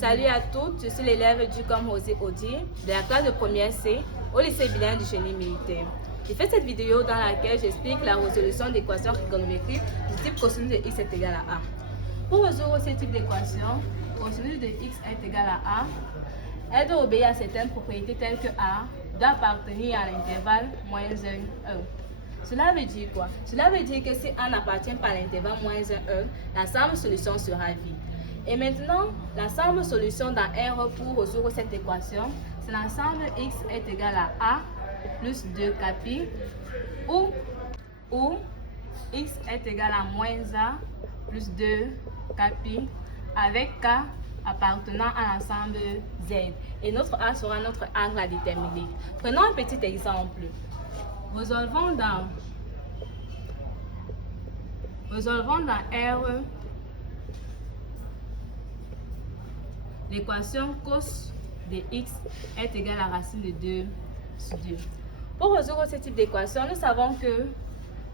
Salut à toutes, je suis l'élève du Rosé Audi de la classe de première C au lycée bilingue du génie militaire. J'ai fait cette vidéo dans laquelle j'explique la résolution d'équations trigonométriques du type cosinus de x est égal à a. Pour résoudre ce type d'équation, cosinus de x est égal à a, elle doit obéir à certaines propriétés telles que a doit appartenir à l'intervalle moins 1, 1. Cela veut dire quoi? Cela veut dire que si a n'appartient pas à l'intervalle moins 1, 1, l'ensemble solution sera vide. Et maintenant, l'ensemble solution dans R pour résoudre cette équation, c'est l'ensemble x est égal à a plus 2kπ ou x est égal à moins a plus 2kπ avec k appartenant à l'ensemble z. Et notre a sera notre angle à déterminer. Prenons un petit exemple. Résolvons dans R l'équation cos de x est égal à racine de 2 sur 2. Pour résoudre ce type d'équation, nous savons que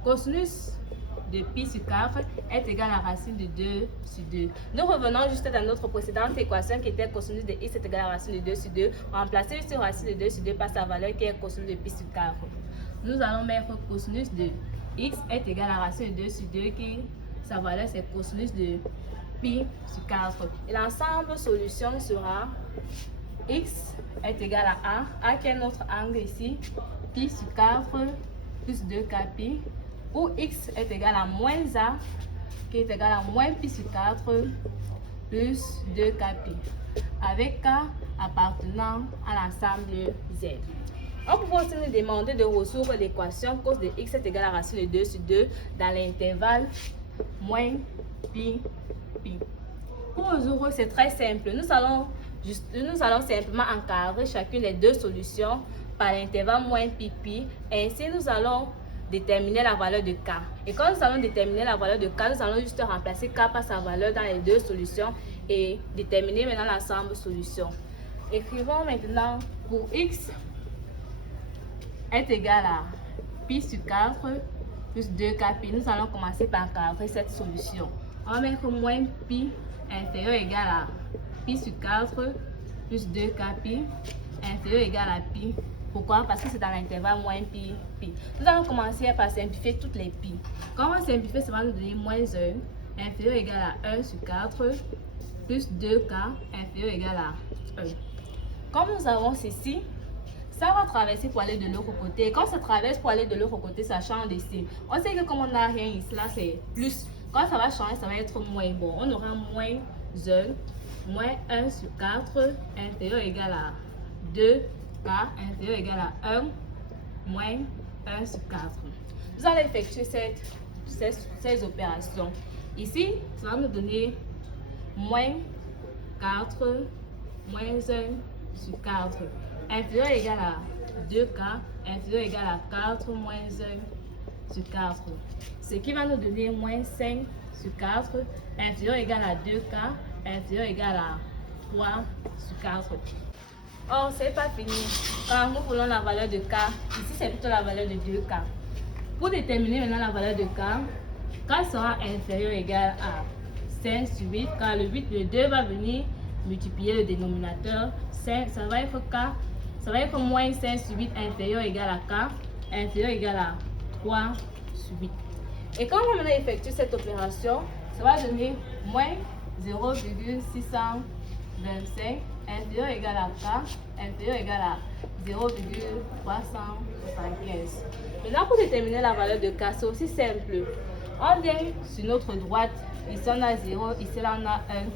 cosinus de pi sur 4 est égal à racine de 2 sur 2. Nous revenons juste dans notre précédente équation qui était cosinus de x est égal à racine de 2 sur 2. On va remplacer cette racine de 2 sur 2 par sa valeur qui est cosinus de pi sur 4. Nous allons mettre cosinus de x est égal à racine de 2 sur 2 qui sa valeur c'est cosinus de pi sur 4. Et l'ensemble solution sera x est égal à a qui est notre angle ici, pi sur 4 plus 2kπ, ou x est égal à moins a qui est égal à moins pi sur 4 plus 2kπ avec k appartenant à l'ensemble z. On peut aussi nous demander de résoudre l'équation cos de x est égal à racine de 2 sur 2 dans l'intervalle moins pi. Pour résoudre, c'est très simple. Nous allons simplement encadrer chacune des deux solutions par l'intervalle moins pi. Ainsi, nous allons déterminer la valeur de k. Et quand nous allons déterminer la valeur de k, nous allons juste remplacer k par sa valeur dans les deux solutions et déterminer maintenant l'ensemble solution. Écrivons maintenant pour x est égal à pi sur 4 plus 2kπ. Nous allons commencer par encadrer cette solution. On va mettre moins pi inférieur égal à pi sur 4 plus 2kπ inférieur égal à pi. Pourquoi? Parce que c'est dans l'intervalle moins pi. Nous allons commencer par simplifier toutes les pi. Quand on va simplifier, ça va nous donner moins 1 inférieur égal à 1 sur 4 plus 2k inférieur égal à 1. Comme nous avons ceci, ça va traverser pour aller de l'autre côté. Et quand ça traverse pour aller de l'autre côté, ça change de signe. On sait que comme on n'a rien ici, là c'est plus. Quand ça va changer, ça va être moins bon. On aura moins 1 sur 4 inférieur égal à 2k inférieur égal à 1 moins 1 sur 4. Nous allons effectuer ces opérations. Ici, ça va nous donner moins 4 moins 1 sur 4 inférieur égal à 2k inférieur égal à 4 moins 1 sur 4. Ce qui va nous donner moins 5 sur 4 inférieur égal à 2k inférieur égal à 3 sur 4. Or, c'est pas fini. Quand nous voulons la valeur de k, ici c'est plutôt la valeur de 2k. Pour déterminer maintenant la valeur de k sera inférieur ou égal à 5 sur 8, car le 2 va venir multiplier le dénominateur. 5, ça va être k, ça va être moins 5 sur 8 inférieur ou égal à k, inférieur ou égal à 3 sur 8. Et quand on va maintenant effectuer cette opération, ça va donner moins 0,625 inférieur ou égal à k, inférieur ou égal à 0,375. Maintenant, pour déterminer la valeur de k, c'est aussi simple. On vient sur notre droite, ici on a 0, ici là on a 1,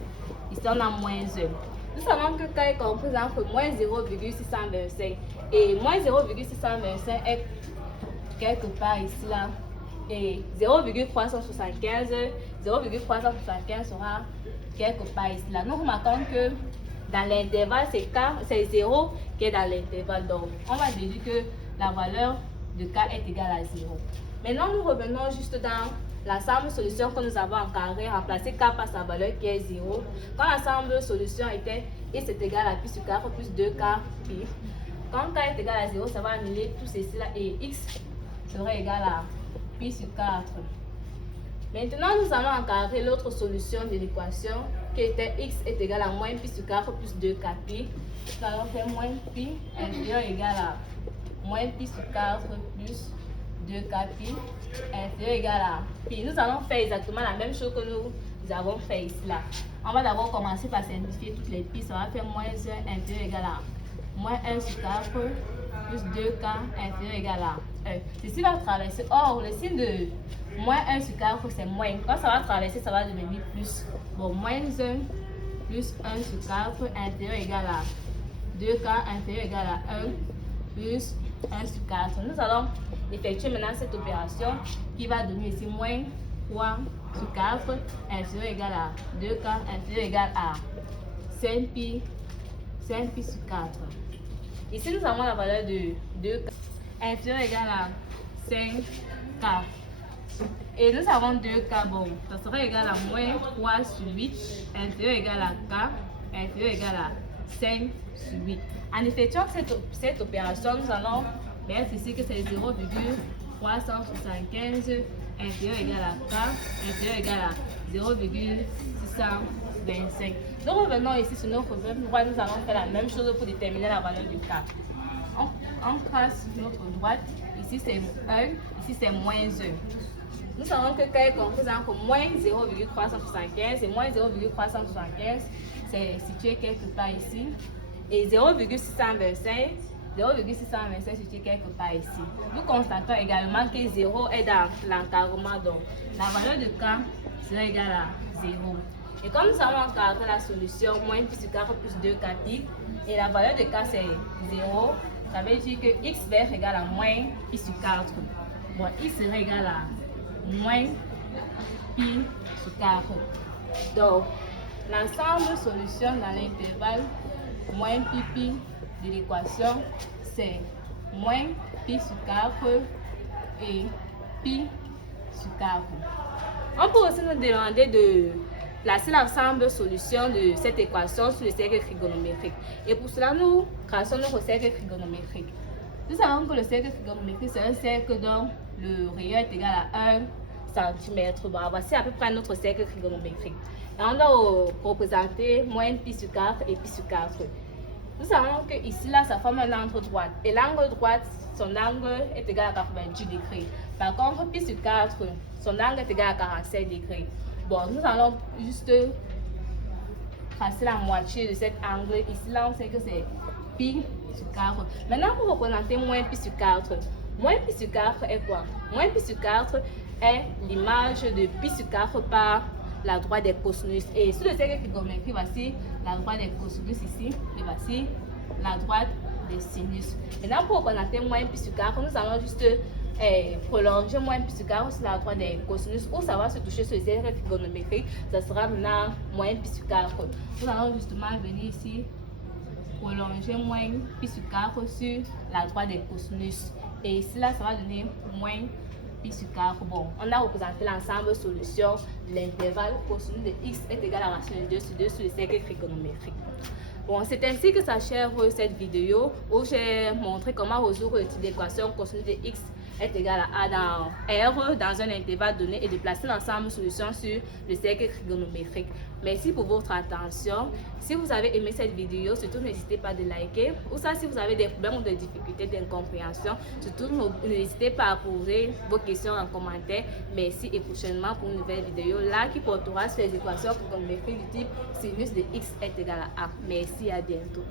ici on a moins 1. Nous savons que k est compris entre moins 0,625 et moins 0,625 est quelque part ici là. Et 0,375 sera quelque part ici là. Nous remarquons que dans l'intervalle, c'est 0 qui est dans l'intervalle. Donc, on va déduire que la valeur de k est égale à 0. Maintenant, nous revenons juste dans l'ensemble solution que nous avons encadré, remplacer k par sa valeur qui est 0. Quand l'ensemble solution était x est égal à pi sur 4 plus 2k pi. Quand k est égal à 0, ça va annuler tout ceci là et x serait égal à pi sur 4. Maintenant, nous allons encadrer l'autre solution de l'équation qui était x est égal à moins pi sur 4 plus 2k pi. Nous allons faire moins pi inférieur égal à moins pi sur 4 plus 2k pi inférieur égal à pi. Nous allons faire exactement la même chose que nous avons fait ici là. On va d'abord commencer par simplifier toutes les pi. Ça va faire moins 1 inférieur égal à moins 1 sur 4 plus 2k inférieur égal à 1. Ceci va traverser. Or, le signe de moins 1 sur 4 c'est moins. Quand ça va traverser, ça va devenir plus. Bon, moins 1 plus 1 sur 4 inférieur égal à 2k inférieur égal à 1 plus 1 sur 4. Nous allons effectuer maintenant cette opération qui va donner ici moins 3 sur 4 inférieur égal à 2k inférieur égal à 5pi sur 4. Ici, nous avons la valeur de 2k inférieur égal à 5k. Et nous avons 2k, bon, ça sera égal à moins 3 sur 8 inférieur égal à k inférieur égal à 5 sur 8. En effectuant cette opération, nous allons mettre ici que c'est 0,375 inférieur égal à k inférieur égal à 0,625. Nous revenons ici sur notre même droite, nous allons faire la même chose pour déterminer la valeur du k. On trace notre droite, ici c'est 1, ici c'est moins 1. Nous savons que k est compris entre moins 0,375 et moins 0,375, c'est situé quelque part ici. Et 0,625 est situé quelque part ici. Nous constatons également que 0 est dans l'encadrement, donc la valeur de k sera égale à 0. Et comme nous avons encadré la solution moins pi sur 4 plus 2k pi, et la valeur de k c'est 0, ça veut dire que x va être égal à moins pi sur 4. Bon, x sera égal à moins pi sur 4. Donc, l'ensemble solution dans l'intervalle moins pi de l'équation, c'est moins pi sur 4 et pi sur 4. On peut aussi nous demander de placer l'ensemble solution de cette équation sur le cercle trigonométrique. Et pour cela, nous traçons notre cercle trigonométrique. Nous savons que le cercle trigonométrique, c'est un cercle dont le rayon est égal à 1 cm. Bon, voici à peu près notre cercle trigonométrique. Et on doit représenter moins pi sur 4 et pi sur 4. Nous savons que ici, là, ça forme un angle droit. Et l'angle droit, son angle est égal à 90 degrés. Par contre, pi sur 4, son angle est égal à 47 degrés. Bon, nous allons juste tracer la moitié de cet angle. Ici, là, on sait que c'est pi sur 4. Maintenant, pour représenter moins pi sur 4, moins pi sur 4 est quoi? Moins pi sur 4 est l'image de pi sur 4 par la droite des cosinus. Et sur le cercle trigonométrique, voici la droite des cosinus ici, et voici la droite des sinus. Maintenant, pour représenter moins pi sur 4, nous allons juste prolonger moins pi sur 4 sur la droite des cosinus, où ça va se toucher sur le cercle trigonométrique. Ça sera maintenant moins pi sur 4. Nous allons justement venir ici, prolonger moins pi sur 4 sur la droite des cosinus. Et ici, là, ça va donner moins pi sur 4. Bon, on a représenté l'ensemble solution de l'intervalle cosinus de x est égal à la racine de 2 sur 2 sur le cercle trigonométrique. Bon, c'est ainsi que s'achève cette vidéo où j'ai montré comment résoudre le type d'équation cosinus de x est égal à A dans R dans un intervalle donné et de placer l'ensemble solution sur le cercle trigonométrique. Merci pour votre attention. Si vous avez aimé cette vidéo, surtout n'hésitez pas de liker. Ou ça, si vous avez des problèmes ou des difficultés d'incompréhension, surtout n'hésitez pas à poser vos questions en commentaire. Merci et prochainement pour une nouvelle vidéo là qui portera sur les équations trigonométriques du type sinus de x est égal à A. Merci, à bientôt.